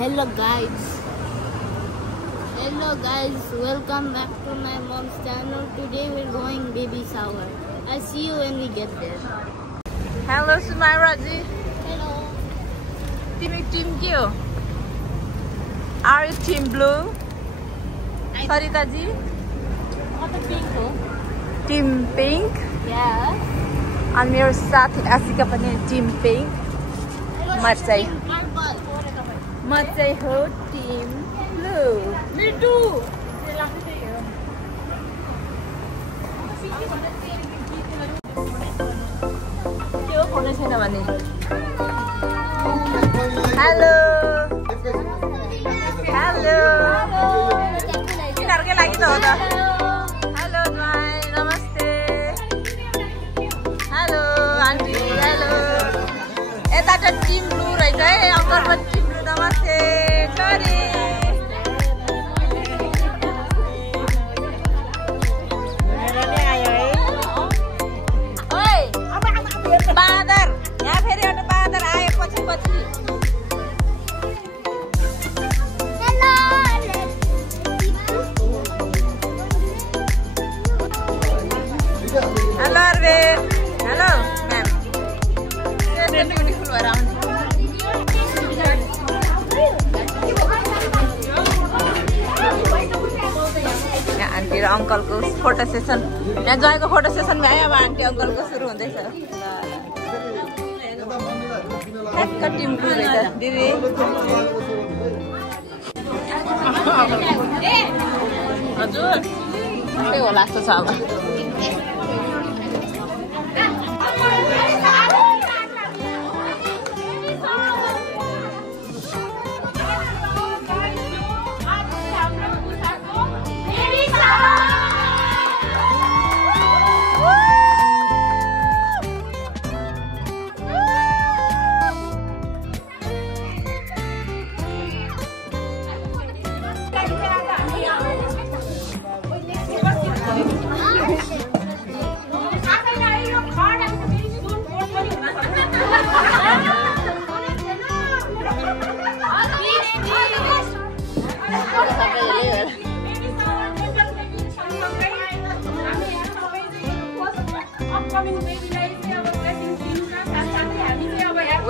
Hello guys, welcome back to my mom's channel. Today we're going baby shower. I'll see you when we get there. Hello Sumaira ji. Hello. Team kyo? Are you team blue? Sarita ji? What a pink हो? Team pink? Yeah. And मेरो साथी आशिका पनि team pink. म चाहिँ हो team blue. Me too. त्यो फोनै छैन भने. Hello. किनहरुकै लागि त हो त. Hello Joy, नमस्ते. Hello aunty, hello. यता त टिम ब्लू रहेछ है, अंकल पनि टिम ब्लू. नमस्ते. सरी. मेरोले आयो है. ओइ, बादर. यहाँ फेरि एउटा बादर आयो पछि. Hello Arvin. Hello ma'am. You're so beautiful around. यहाँ आन्टी र अङ्कलको फोटो सेसन. यहाँ जयको फोटो सेसन भयो. अब आन्टी अङ्कलको सुरु हुँदैछ. ठ्याक्क टिम ब्लू रहेछ दिदी. हजुर त्यही होला जस्तो छ अब.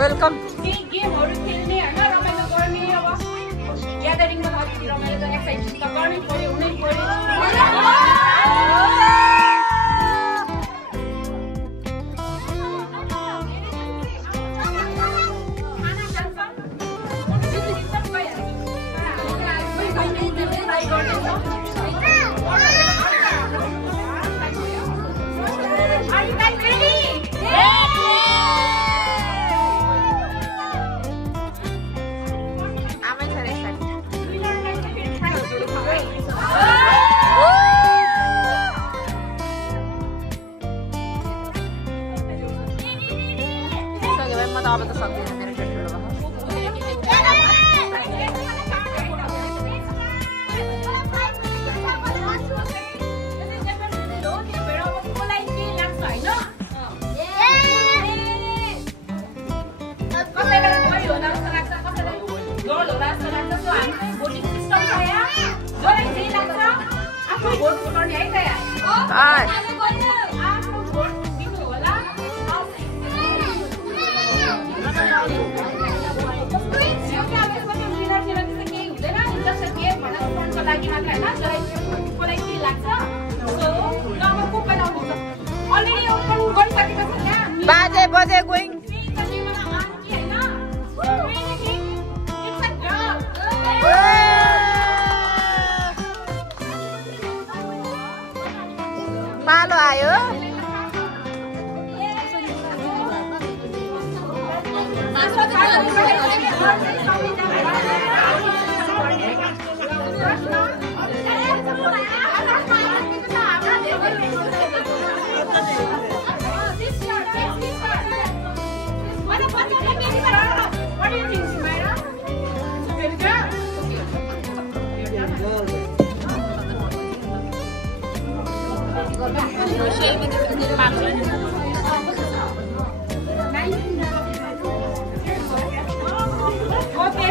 वेलकम. गेमहरु खेल्ने हैन, रमाइलो गर्ने. अब ग्यादरिङमा कति रमाइलो एक्सर्साइज त गर्नै पर्यो, हुनै पर्यो. अब त सक्दैन मेरो पेट ठुलो भयो. बाजे गोइङ. पालो आयो. What do you think, Sumaira? Good girl. Okay,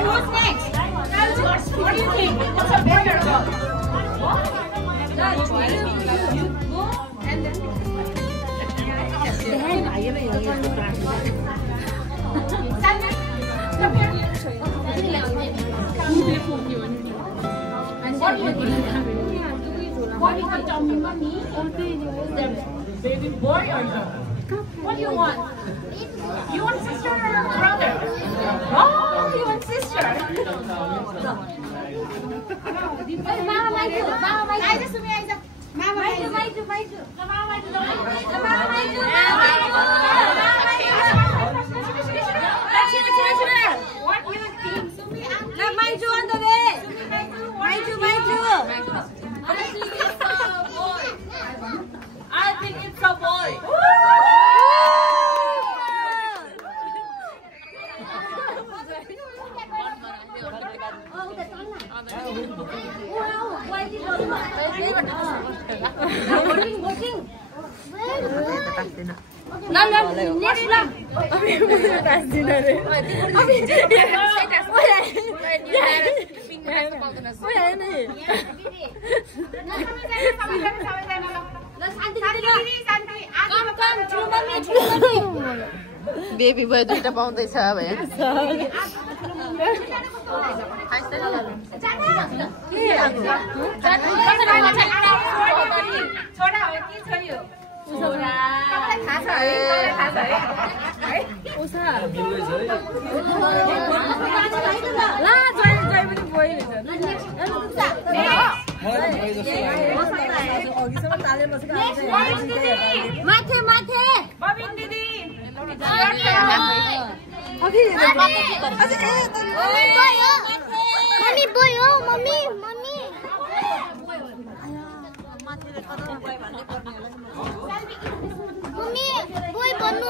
What do you want, Tommy? Baby boy or girl? What do you want? You want sister or brother? Oh, you want sister? Mama maju. Aja Sumi aja. Mama maju. What do you think, Sumi? Maju on the way. Maju. I think it's a boy. Baby boy दुईटा पाउँदैछ भए माथे बबिन दिदी mummy boy हो mummy boy बन्नु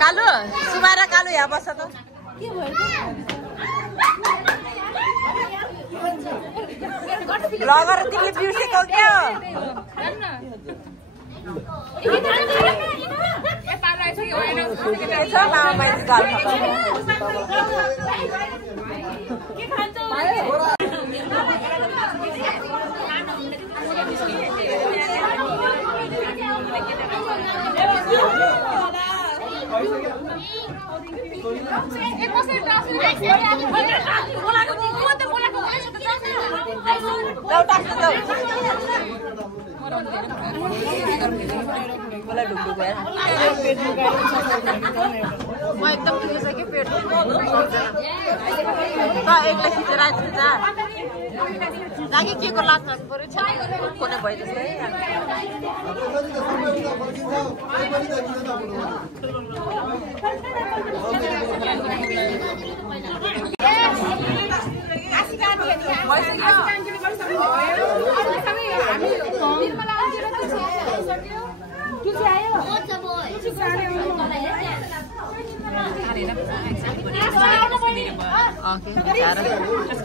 कालु सुमा र कालु यहाँ बस्छ त ब्लगर तिमीले बिर्सेको क्या मलाई ढुकढुक भयो म एकदम दुखिसक्यो पेट एकलाई खिचेर आइपुग्छ लागि के को लाग्छ पऱ्यो कोने भयो जस्तै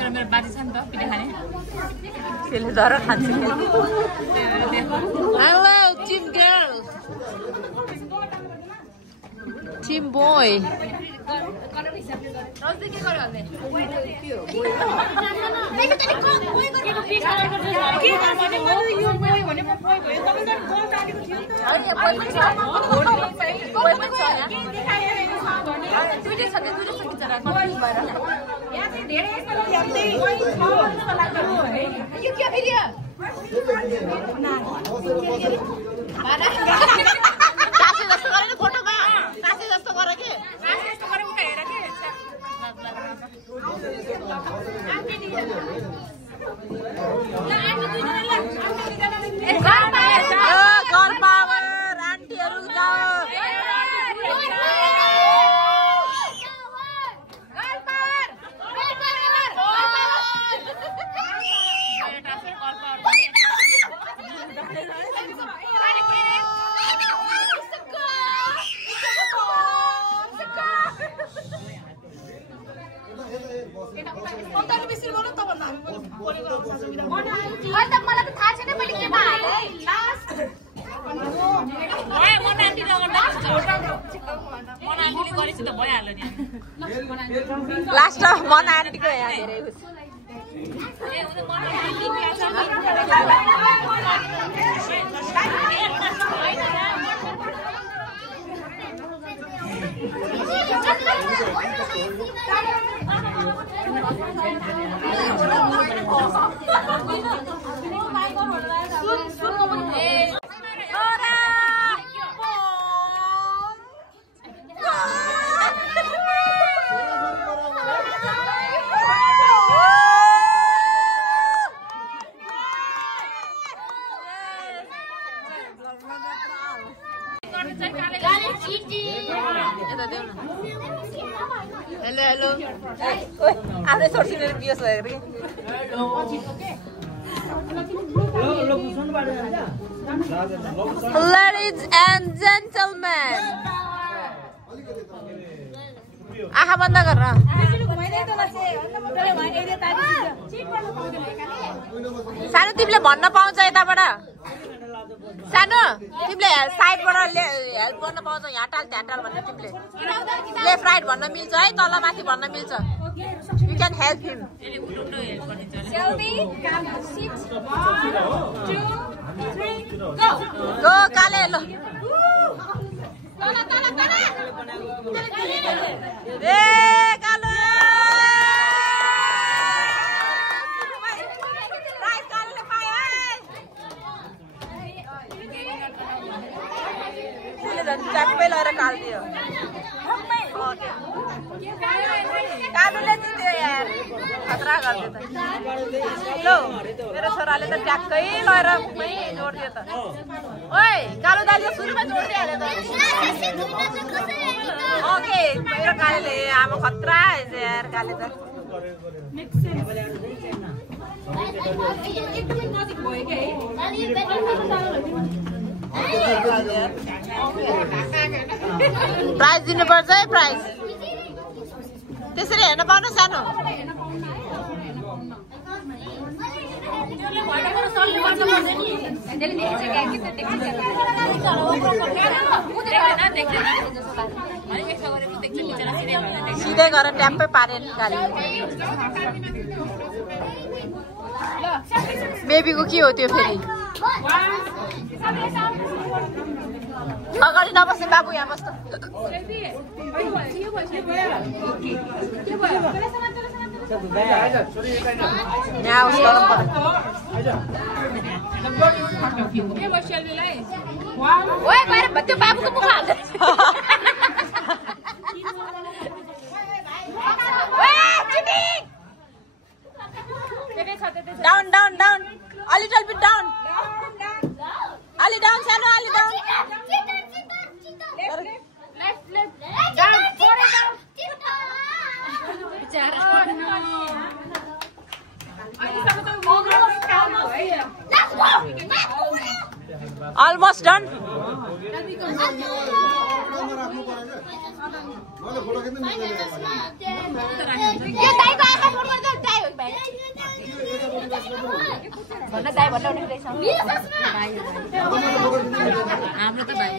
मेरो बाजे छ नि त पिठा खाने त्यसले डर खान्छ hello cheap girl Team boy. Last of Mona auntie ko यहाँ धेरै खुश Hello. Ada sorsi dari biasa lagi. Ladies and gentlemen. आँखा बन्द गर सानो तिमीले भन्न पाउँछ यताबाट सानो तिमीले साइडबाट हेल्प गर्न पाउँछ यहाँ टाल त्यहाँ टाल भन्ने तिमीले लेफ्ट राइट भन्न मिल्छ है तल माथि भन्न मिल्छ you can help him go काले ल च्याप्पै लगाएर कालिदियो कालुले जित्यो यार खतरा गरिदियो त लो मेरो छोराले त ट्याक्कै लगाएर जोडिदियो त ओइ कालु दाइले सुरुमा जोडिदिहाल्यो त ओके मेरो कालीले आमा खतरा यार काली त प्राइज दिनुपर्छ है प्राइज त्यसरी हेर्न पाउनु सानो सिधै गएर ट्याप्पै पारे निकाल्यो बेबीको के हो त्यो फेरि अगाडि नबस्ने बाबु यहाँ बस्छ त्यो बाबुको मुख हाल्छ down down down a little bit down ali down sano ali down left down almost done हाम्रो त भाइ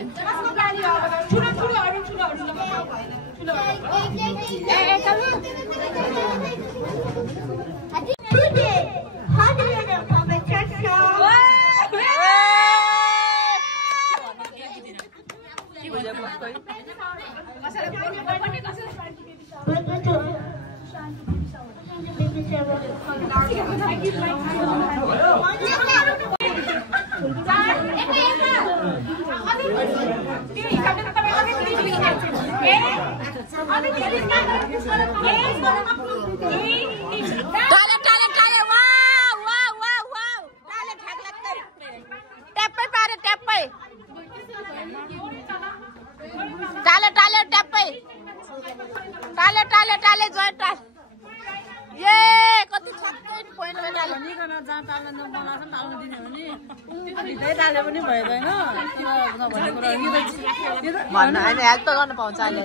हेल्प त गर्न पाउँछ अहिले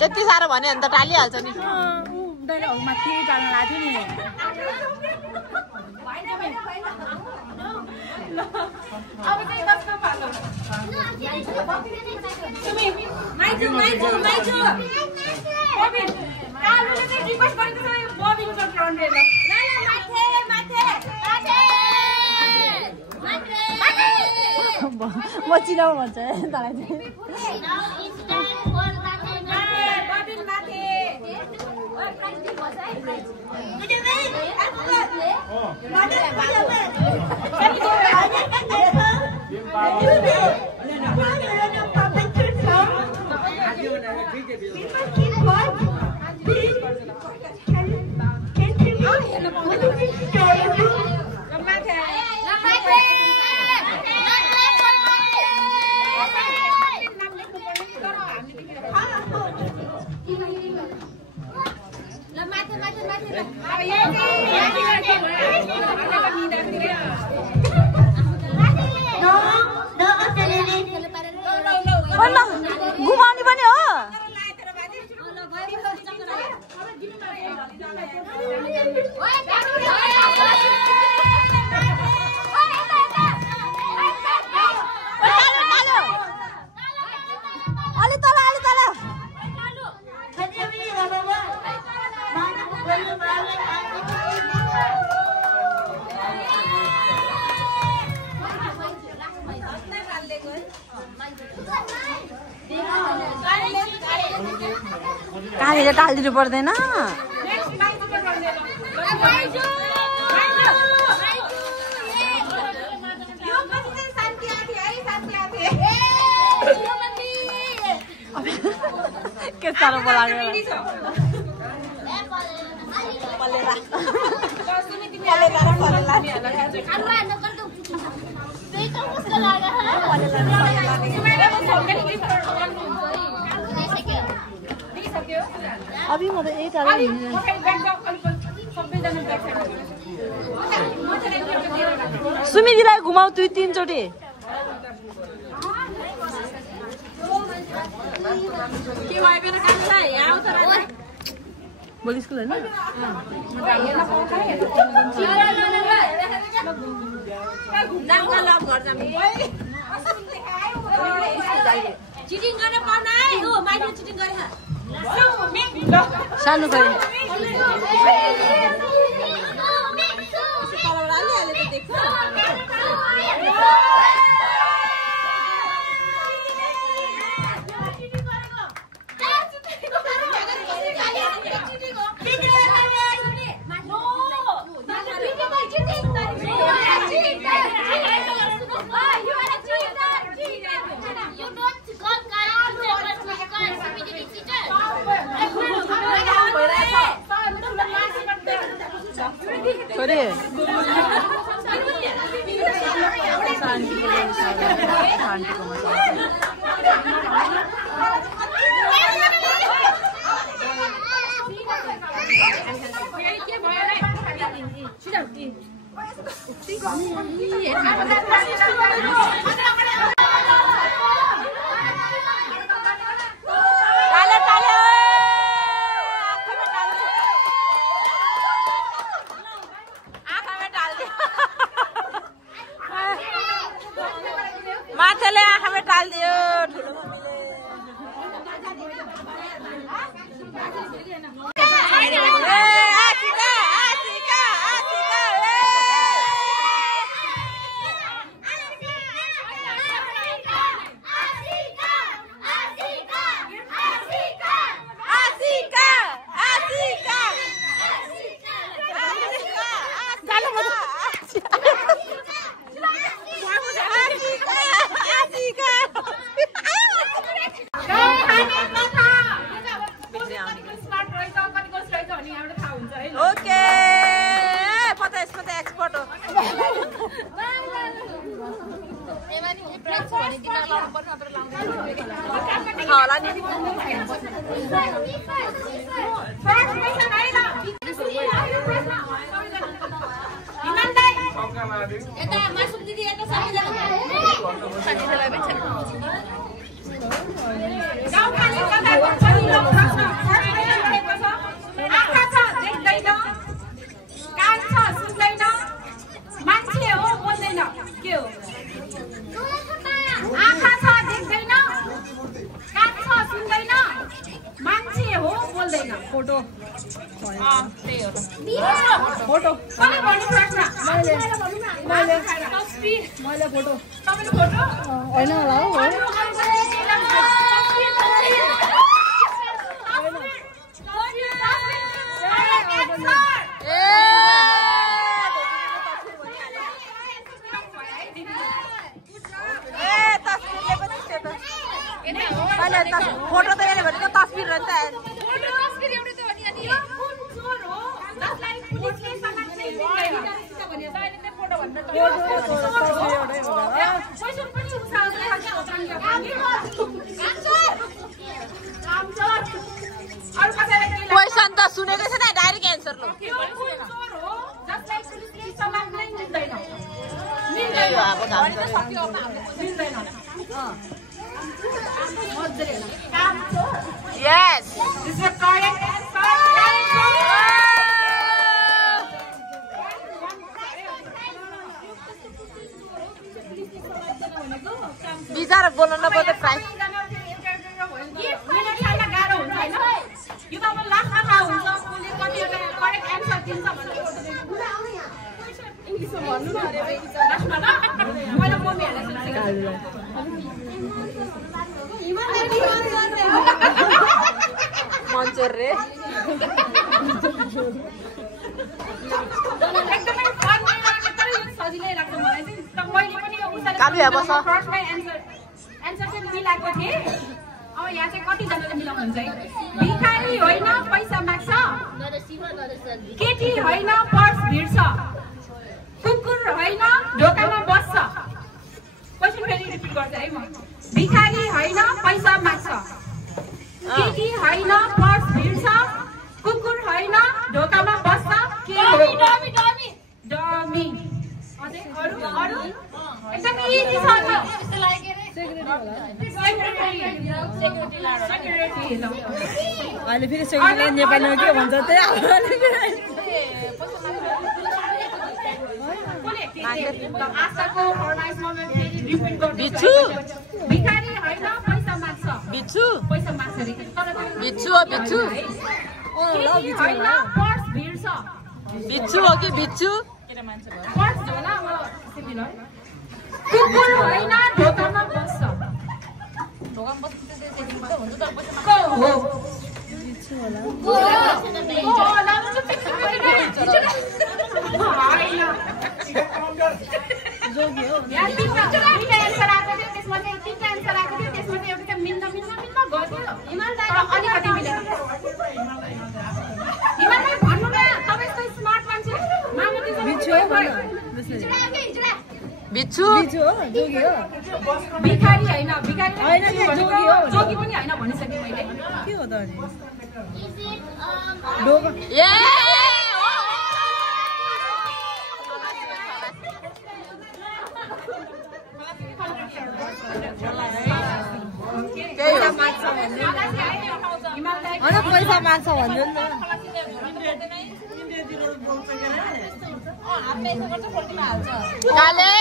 जति साह्रो भन्यो भने त टालिहाल्छ नि म चिनाउ भन्छ तँलाई घुमाउने पनि हो कहाँनिर टालिदिनु पर्दैन के साह्रो बोलायो अभी म त यही टाढो सुमिदिलाई घुमाऊ 2-3 चोटि भोलि स्कुल होइन चिटिङ गर्न पाउन है हो माइक्रो चिटिङ गरे सानो गरे माछाले आँखामा टालिदियो ठुलो मम्मीले फोटो त हेर्यो भने त तस्बिर हो नि त क्वेसन त सुनेकै छैन direct answer low Yes. This is the correct answer. बिचारा बोल्न नपर्दा प्राइस यो त अब लास्टमा थाहा हुन्छ कुनले कतिवटा करेक्ट एन्सर दिन्छ भनेर इङ्ग्लिसमा भन्नु न लास्टमा ल मैले मम्मीहरुलाई मन्चर रे एकदमै फन भइरहेको तर यो सजिलै लाग्छ मलाई चाहिँ त मैले पनि यो कालु यहाँ बस फर्स्टमै एन्सर चाहिँ मिलाएको थिएँ अब यहाँ चाहिँ कति जनाले मिलाउनुहुन्छ है भिखारी होइन पैसा माग्छ केटी होइन पर्स भिड्छ कुकुर होइन ढोकामा बस्छ क्वेशन फेरि रिपिट गर्छु है म भिखारी होइन पैसा माग्छ केटी होइन पर्स भिड्छ कुकुर होइन ढोकामा बस्छ के हो डमी अझै अरु एकदमै इजी छ त अहिले फेरि सेक्रेटरी नेपालीमा के भन्छ त्यही बिच्छु भिखारी होइन पैसा माग्छ बिच्छु पैसा माग्छ रे बिच्छु हो बिच्छु होइन पर्स भिड्छ बिच्छु हो कि बिच्छु पर्स होला अब सिमिलर कुकुर होइन ढोकामा बस्छ को हो बिच्छु भिखारी होइन जोगी पनि होइन भनिसकेँ मैले के हो त अनि पैसा माग्छ भन्नु नि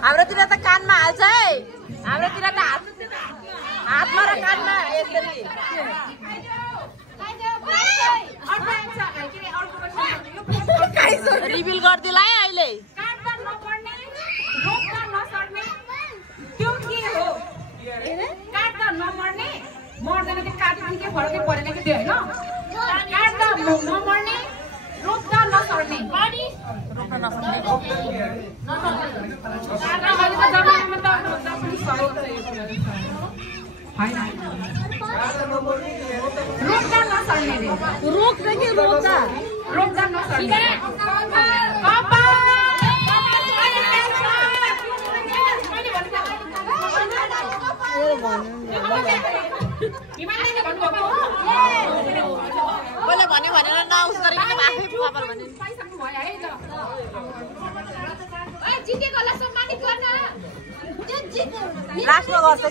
हाम्रोतिर त कानमा हाल्छ है हाम्रोतिर त हातमा र कानमा यसरी रिभिल गर्दिला है अहिले मर्दैन त्यो काट्नु के फरकै परेन कि त्यो होइन काट्दा नमर्ने रोप्दा नसर्ने रोप्दा नसर्ने अहिलेको जमानामा त रोप्दा पनि सरेको छ होइन रोप्दा नसर्ने रोप्दा कि रोप्दा रोप्दा नसर्ने मैले भन्यो भनेर नउस गरेको आफै कपाल भन्ने लास्टमा गर्छ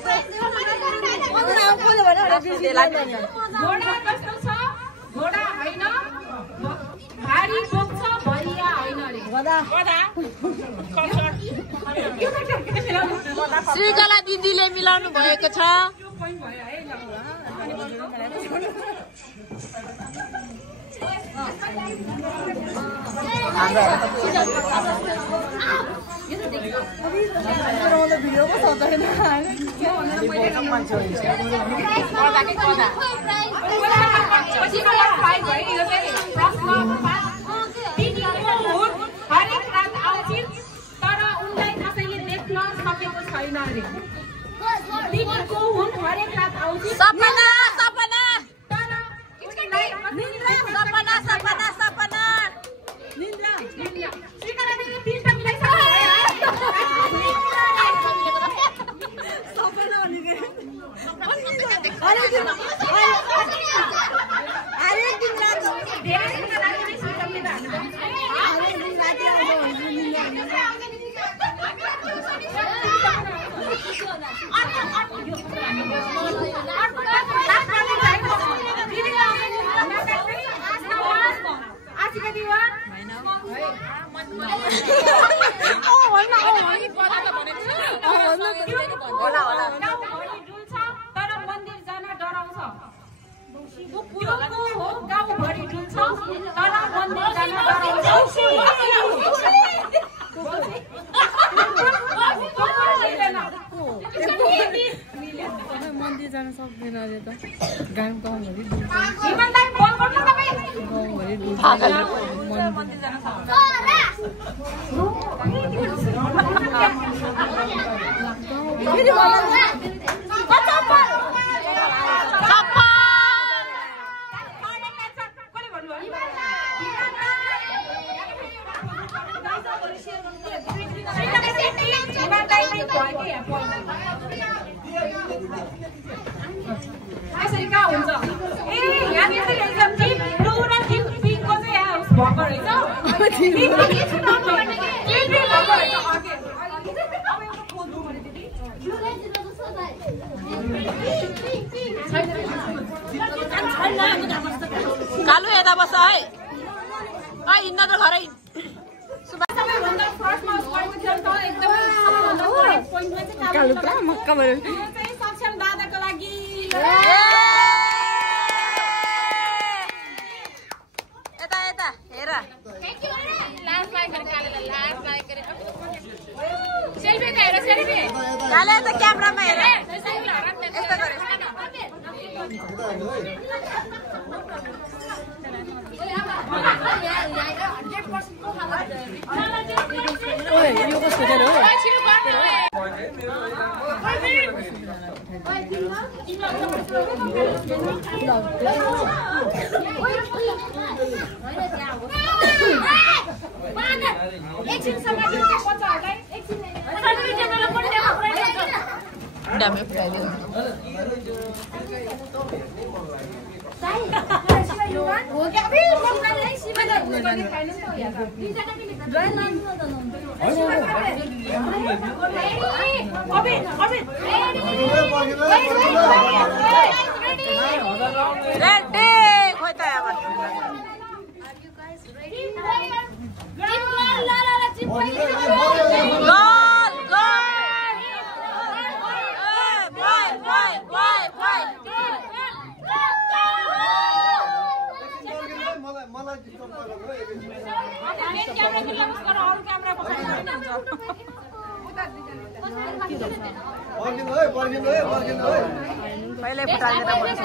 घोडा होइन भारी बोक्छ भरिया होइन श्रीकला दिदीले मिलाउनु भएको छ तर उनलाई कसैले देख्न सकेको छैन अरे दिनको हुन हरेक रात आउँछ सपना सपना तर सपना सपना सपना निन्द्रा श्रीकला दिदीले तीनटा मिलाइसक्नु सपना अरे दिन रात धेरै दिनका लागि सुतम्ने तर मन्दिर जान डराउँछ गाउँभरि डुल्छ तर मन्दिर जान मन्दिर जान सक्दैन अरे त गाउँभरि डुल्छ मन्दिर जान सक्छ यसरी कहाँ हुन्छ ए यहाँ यसरी एकदम टिप टु र टिप पिको चाहिँ यहाँ भएको रहेछ कालु यता बस्छ है हिँड्न त घरै कालु पुरा मक्का भयो सक्षम दादाको लागि यता यता हेर काले त क्यामेरामा हेर यस्तो गरे यो कसको हो Dami friend. पहिले फुटालेर भन्छ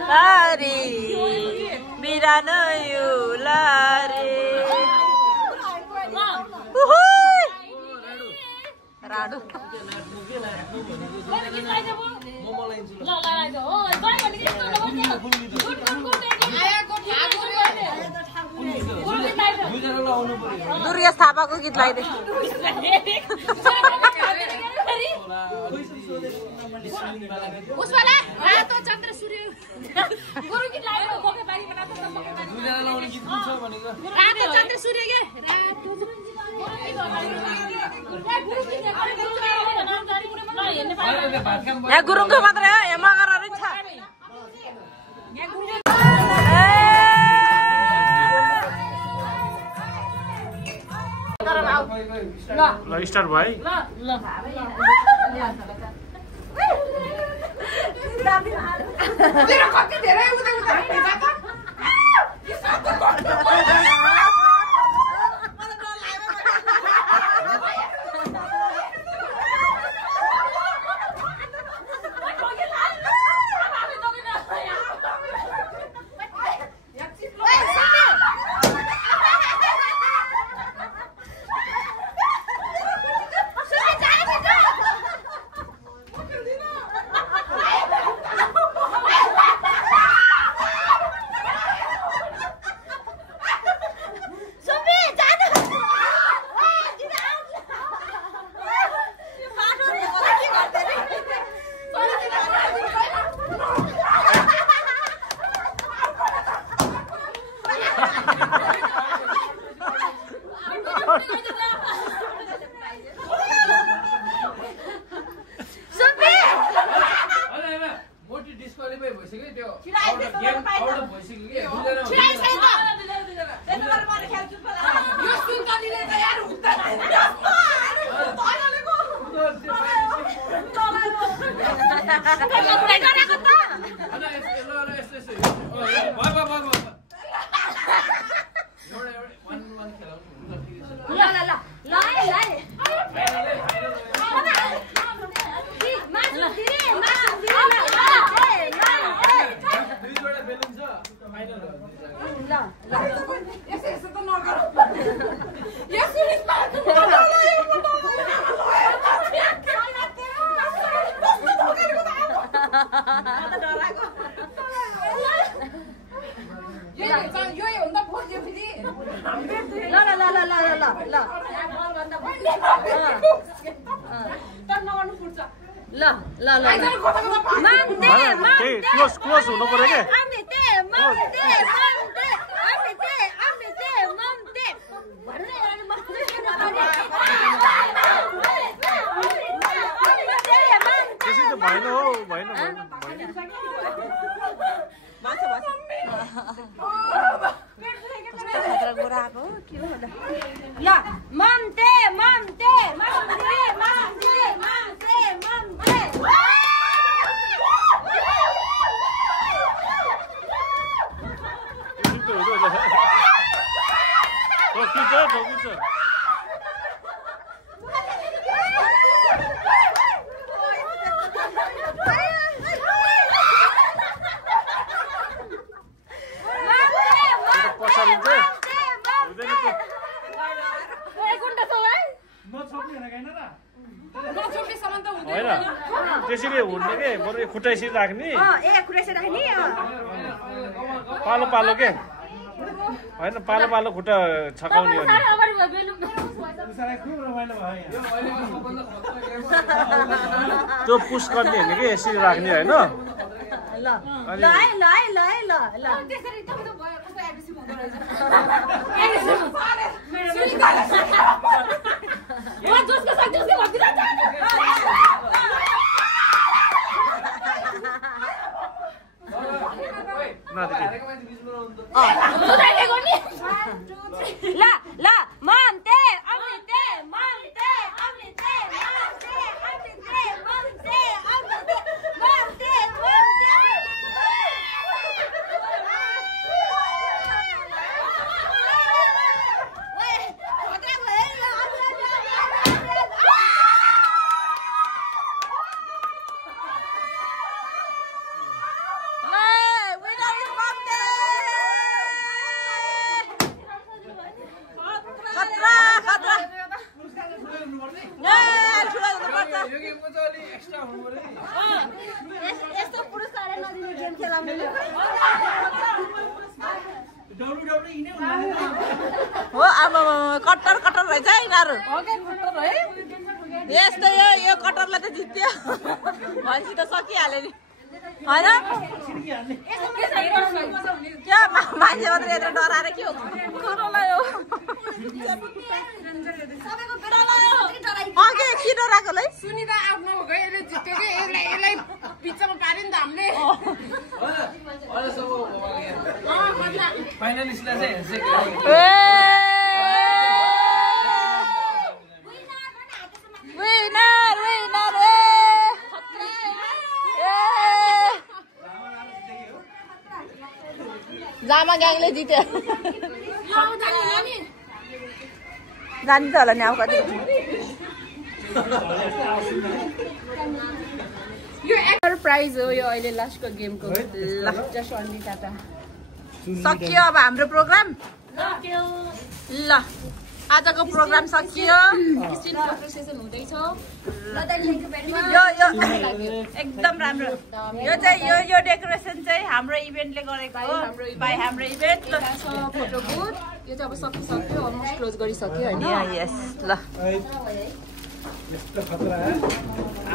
लारे बिरानो यो लारे राडु दुर्गेश थापाको गीत लगाइदे उसवाला रातो चन्द्र सूर्य गुरु गीत लगाइदे बोकेबारी बनातो दुईजना लाउने गीत कुन छ भनेको रातो चन्द्र सूर्य के रातो यहाँ गुरुङको मात्रै हो यहाँ मगरहरु छ ल स्टार्ट भयो मेरो कति धेरै उता उता क्लोज हुनु पर्यो के ल मम्ते मम्ते मम्ते मम्ते मम्ते मम्ते त्यसरी हुन्न के बरु खुट्टा यसरी राख्ने पालो पालो के होइन पालो पालो खुट्टा छकाउने त्यो पुस गर्ने होइन कि यसरी राख्ने होइन हो आमा कट्टर कट्टर रहेछ है यिनीहरू यस्तो यो कट्टरलाई त जित्यो भनेपछि त सकिहाल्यो नि होइन क्या मान्छे मात्रै यत्रो डराएर के हो के डराएको ल सुनिदा आफ्नो यसले जित्यो कि यसलाई पिच्चामा पार्यो नि त हामीले फाइनलिस्टलाई चाहिँ जामा ग्याङले जित्यो जान्छ होला नि अब कति यो एक्टर प्राइज हो यो अहिले लास्टको गेमको जस्ट अन्ली टाटा सकियो अब हाम्रो प्रोग्राम ल आजको प्रोग्राम सकियो एकदम राम्रो यो चाहिँ यो डेकोरेसन चाहिँ हाम्रो इभेन्टले गरेको हो हाम्रो इभेन्ट फोटो बुथ यो चाहिँ अब सकिसक्यो अलमोस्ट क्लोज गरिसक्यो होइन यस ल यस्तो खतरा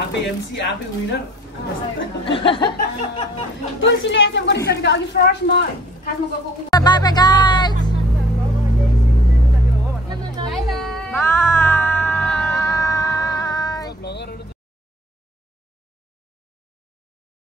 आफै एमसी आफै विनर तुलसीले एचएम गरिसकेको अघि फर्स्टमा खासमा गएको बाई बाई गाइस